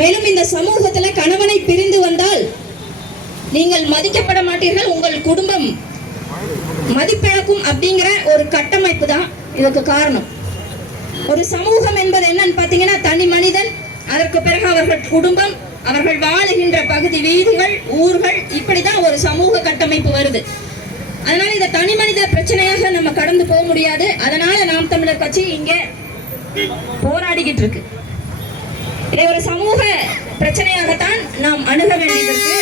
மேலும் இந்த சமூகத்துல கணவனை பிரிந்து வந்தால் நீங்கள் மதிக்கப்பட மாட்டீர்கள் உங்கள் குடும்பம் மதிப்பிழக்கும் அப்படிங்கிற ஒரு கட்டமைப்பு தான் இதுக்கு காரணம். ஒரு சமூகம் என்பது என்னன்னு பாத்தீங்கன்னா தனி மனிதன் அதற்கு பிறகு அவர்கள் குடும்பம் அவர்கள் வாழுகின்ற பகுதி வீதிகள் ஊர்கள் இப்படிதான் ஒரு சமூக கட்டமைப்பு வருது. அதனால இந்த தனி மனித பிரச்சனையாக நம்ம கடந்து போக முடியாது. அதனால நாம் தமிழர் கட்சி இங்க போராடிக்கிட்டு இருக்கு. இதை ஒரு சமூக பிரச்சனையாகத்தான் நாம் அணுக வேண்டியிருக்கு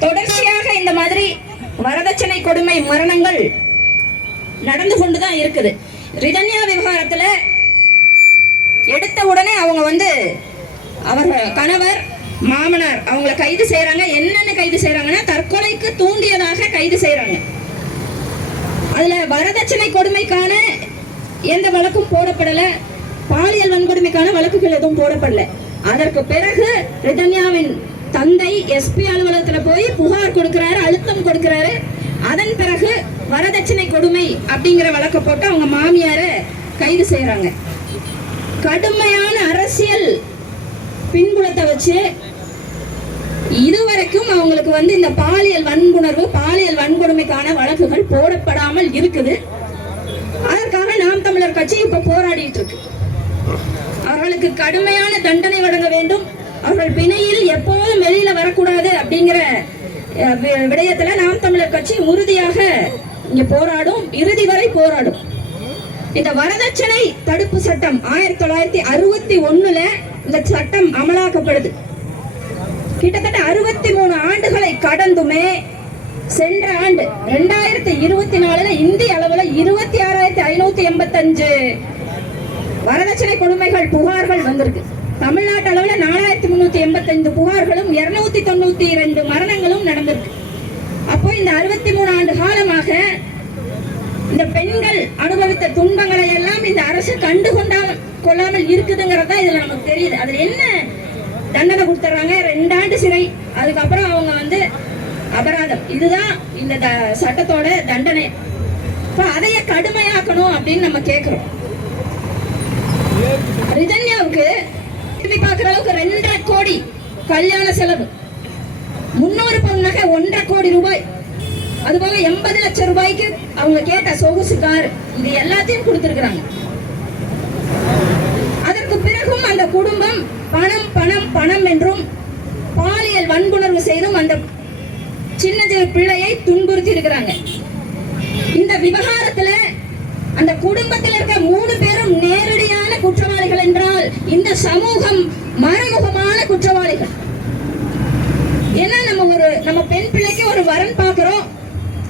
தொடர்ச்சியாக இந்த மாதிரி வரதட்சணை கொடுமை மரணங்கள் நடந்து கொண்டுதான் இருக்குது. ரிதன்யா விவகாரத்துல எடுத்த உடனே அவங்க வந்து அவர்கள் கணவர் மாமனார் அவங்கள கைது செய்யறாங்க என்னென்ன கைது செய்யறாங்கன்னா தற்கொலைக்கு தூண்டியதாக கைது செய்யறாங்க அதுல வரதட்சணை கொடுமைக்கான எந்த வழக்கும் போடப்படலை. பாலியல் வன்கொடுமைக்கான வழக்குகள் எதுவும் போடப்படல. அதற்கு பிறகு ரிதன்யாவின் தந்தை எஸ்பி அலுவலகத்துல போய் புகார் கொடுக்கிறாரு அழுத்தம் கொடுக்கிறாரு. அதன் பிறகு வரதட்சணை கொடுமை அப்படிங்கிற வழக்க போட்டு அவங்க மாமியார கைது செய்யறாங்க கடுமையான அரசியல் பின்புலத்தை வச்சு இதுவரைக்கும் அவங்களுக்கு வந்து இந்த பாலியல் வன்புணர்வு பாலியல் வன்கொடுமைக்கான வழக்குகள் போடப்படாமல் இருக்குது. அதற்காக நாம் தமிழர் கட்சி இப்ப போராடிட்டு இருக்கு. அவர்களுக்கு கடுமையான தண்டனை வழங்க வேண்டும். அவர்கள் பிணையில் எப்போதும் வெளியில வரக்கூடாது அப்படிங்கிற வி- விடயத்துல நாம் தமிழர் கட்சி உறுதியாக இங்க போராடும். இறுதி வரை போராடும். இந்த வரதட்சணை தடுப்பு சட்டம் ஆயிரத்தி தொள்ளாயிரத்தி அறுபத்தி ஒண்ணுல இந்த சட்டம் அமலாக்கப்படுது. கிட்டத்தட்ட அறுபத்தி மூணு ஆண்டுகளை கடந்துமே சென்ற ஆண்டு ரெண்டாயிரத்தி இருபத்தி நாலுல இந்திய அளவுல இருபத்தி ஆறாயிரத்தி ஐநூத்தி எண்பத்தஞ்சு வரதட்சணை கொடுமைகள் புகார்கள் வந்திருக்கு. தமிழ்நாட்டு அளவில் நாலாயிரத்தி முன்னூத்தி எண்பத்தஞ்சு புகார்களும் இருநூத்தி தொண்ணூத்தி ரெண்டு மரணங்களும் நடந்திருக்கு. அப்போ இந்த அறுபத்தி மூணு ஆண்டு காலமாக இந்த பெண்கள் அனுபவித்த துன்பங்களை எல்லாம் இந்த அரசு கண்டு கொண்டாமல் கொள்ளாமல் இருக்குதுங்கிறது தான் இதுல நமக்கு தெரியுது. அதுல என்ன தண்டனை கொடுத்துறாங்க? ரெண்டாண்டு சிறை. அதுக்கப்புறம் அவங்க வந்து அபராதம். இதுதான் இந்த த- சட்டத்தோட தண்டனை. இப்ப அதைய கடுமையாக்கணும் அப்படின்னு நம்ம கேட்குறோம் ரிதன்யாவுக்கு திரும்பி பார்க்குற அளவுக்கு ரெண்டரை கோடி கல்யாண செலவு. முன்னூறு பவுன் நகை ஒன்றரை கோடி ரூபாய். அதுபோக எண்பது லட்சம் ரூபாய்க்கு அவங்க கேட்ட சொகுசு கார் இது எல்லாத்தையும் கொடுத்துருக்குறாங்க. அதற்கு பிறகும் அந்த குடும்பம் பணம் பணம் பணம் என்றும் பாலியல் வன்புணர்வு செய்தும் அந்த சின்ன பிள்ளையை துன்புறுத்தி இருக்கிறாங்க இந்த விவகாரத்துல அந்த குடும்பத்தில் இருக்க மூணு பேரும் நேரடியாக நேரடியான குற்றவாளிகள் என்றால் இந்த சமூகம் மறைமுகமான குற்றவாளிகள். ஏன்னா நம்ம ஒரு நம்ம பெண் பிள்ளைக்கு ஒரு வரன் பாக்குறோம்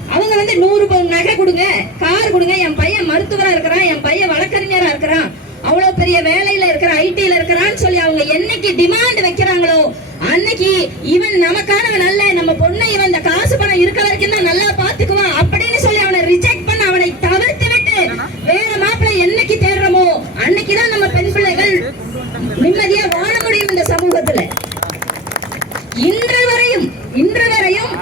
அவங்க வந்து நூறு நகை கொடுங்க கார் கொடுங்க என் பையன் மருத்துவரா இருக்கிறான் என் பையன் வழக்கறிஞரா இருக்கிறான் அவ்வளவு பெரிய வேலையில இருக்கிற ஐடில இருக்கிறான்னு சொல்லி அவங்க என்னைக்கு டிமாண்ட் வைக்கிறாங்களோ அன்னைக்கு இவன் நமக்கானவன் அல்ல நம்ம பொண்ணை இவன் இந்த காசு பணம் இருக்க வரைக்கும் தான் நல்லா பாத்துக்குவான் அப்படின்னு சொல்லி அவனை ரிஜெக்ட் பண்ண அவனை தவிர்த்து விட்டு வேற மாப்பிள்ளை என்னைக்கு தேடுறோமோ அன்னைக்குதான் நம்ம பெண் பிள்ளைகள் நிம்மதியா வாழ முடியும் இந்த சமூகத்துல. இன்று வரையும் இன்று வரையும்